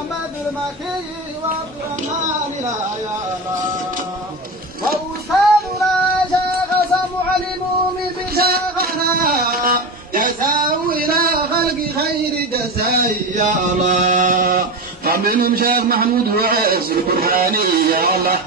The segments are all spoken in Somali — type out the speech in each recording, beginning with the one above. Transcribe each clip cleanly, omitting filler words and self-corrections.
محمد المكي وعبد الرحمن العيالا وأستاذنا شيخ سمع المؤمن بشيخنا جزاء إلى خلق خير جزاء يا الله فمنهم شيخ محمود وعيس البرهاني يا الله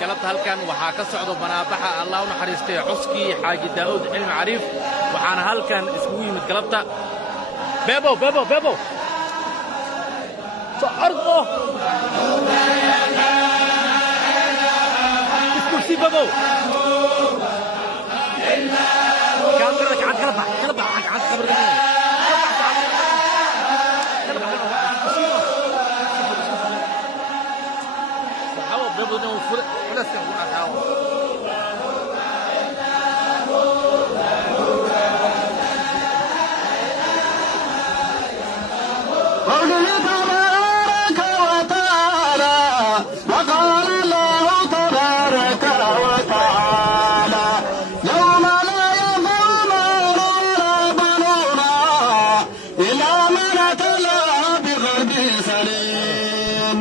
galabta halkan waxaa ka socdo banaabaxa Allah u naxariistay Xuski Xaaji Daawud Cilmi Cariif waxaana halkan isugu yimid galabta bebo so ardo شعبو كان كلبح عن خبر بدون ولا سيكون أتعاون قوله تبارك وتعالى وقال الله تبارك وتعالى يوم لا ينفع مال ولا بنون إلا من أتى الله بقلب سليم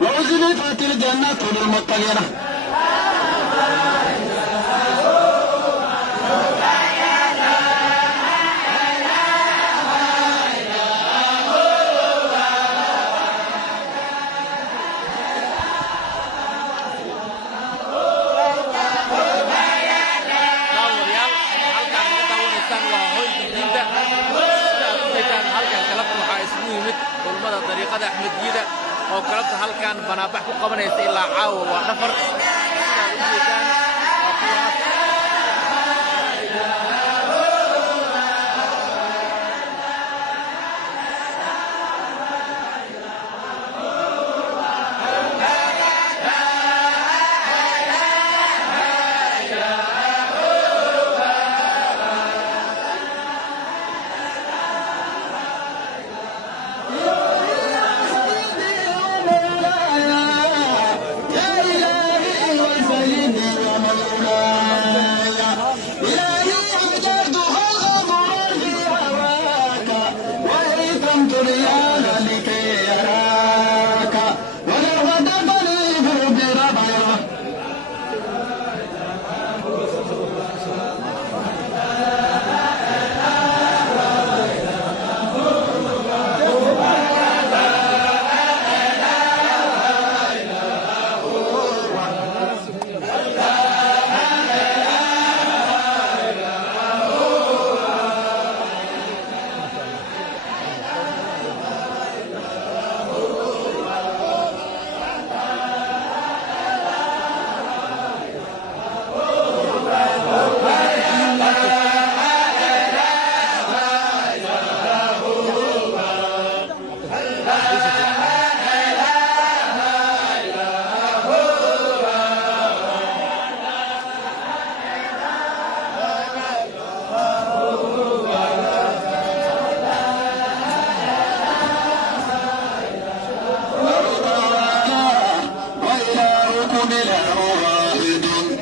وأزلفت الجنة للمتقين طريقة أحمد جيدة أو كلبت هل كان بنابح قبنا يسيل عاو ونفر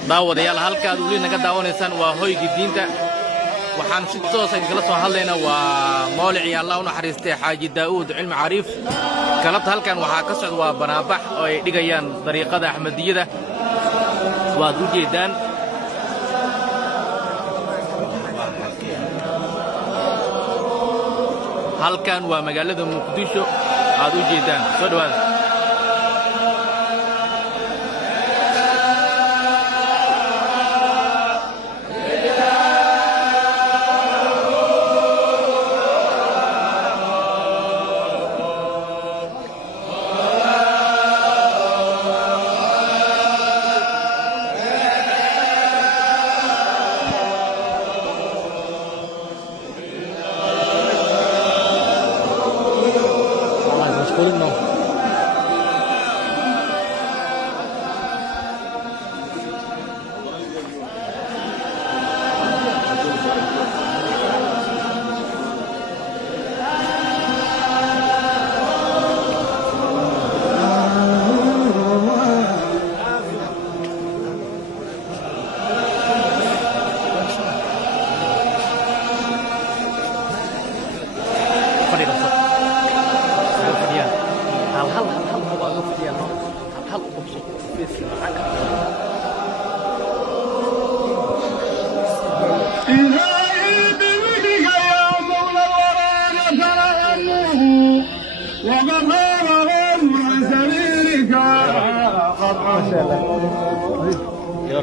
daawadayaal halka aad wali naga daawanaysaan waa hoygii diinta waxaan si toos ah kala soo hadlaynaa waa mawlici Allah u naxariistay xaaji Daawud cilmi Cariif kalabta halkan waxa ka socda waa banaabax oo ay dhigayaan dariiqada Ahmadiyada waad u jeedaan halkan waa magaalada Muqdisho aad u jeedaan soo dhawaada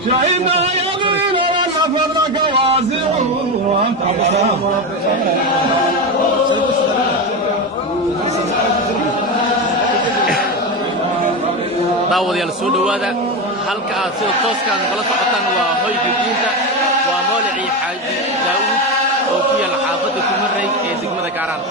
شهدنا يضين لنا فضلك واسع وانت daawadayaal soo dhawaada halka aad sida tooskaan kala socotaan waa hoyga diinta waa mawlacii xaaji daa'uud oo ku yaala xaafadda Kumarey ee degmada Gaaraan.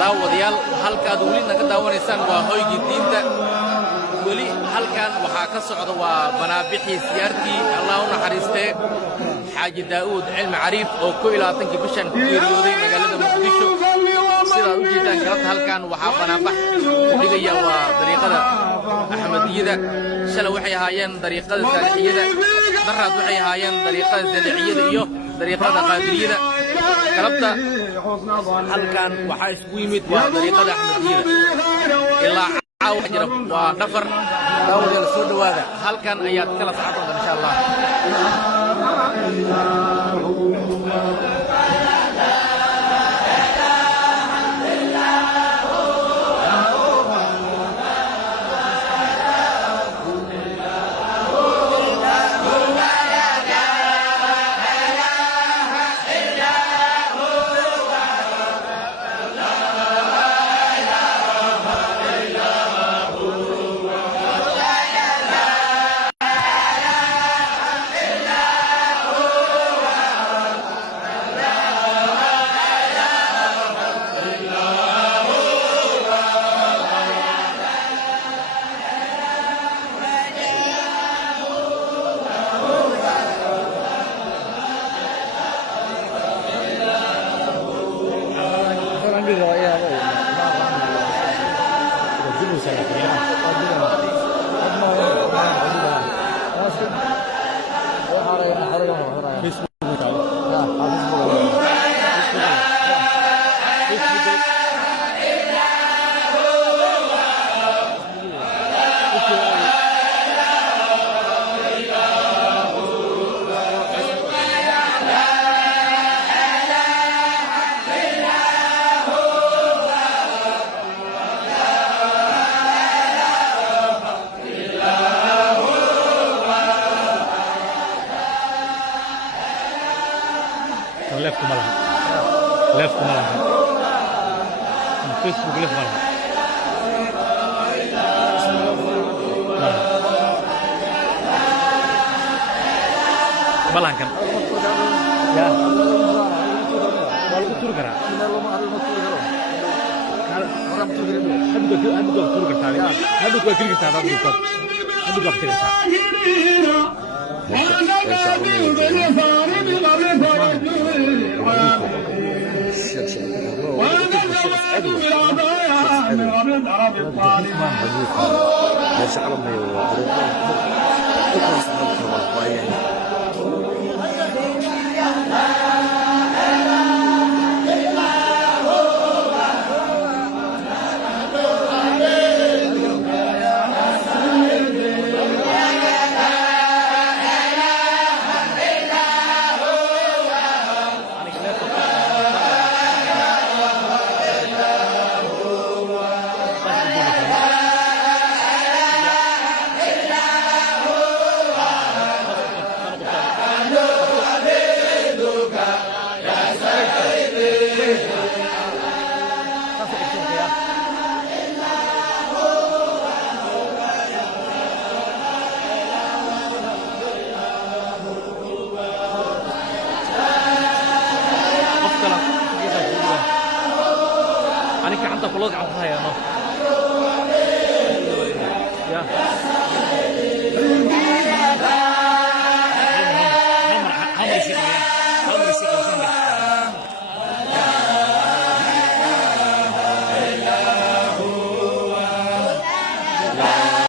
daawadayaal halkaad weli naga daawanaysaan waa hoygii diinta weli halkan waxaa ka socda waa banaabixii siyaartii Allah u naxariistay xaaji daa'uud cilmi cariif oo 12 bishan ku geeriyooday magaalada Muqdisho sidaad u jeedaan galabta halkan waxaa banaabax ku dhigaya waa dariiqada Axmadiyada shalay waxay ahaayeen dariiqada Saalixiyada daraad waxay ahaayeen dariiqada Zaliciyada iyo dariiqada Qaadiriyada galabta halkan waxaa isugu yimid waa dariiqada Axmadiyada ilaa caawa jira waa dhafar daawadayaal soo dhawaada halkan ayaad kala socon doontaan insha Allah. left malaha Facebook left malaha balankan ya walau tur kara hadu tur kartaa hadu ku kiri kartaa hadu ku kiri kartaa أنا كنت أقول لك عن هاي أنا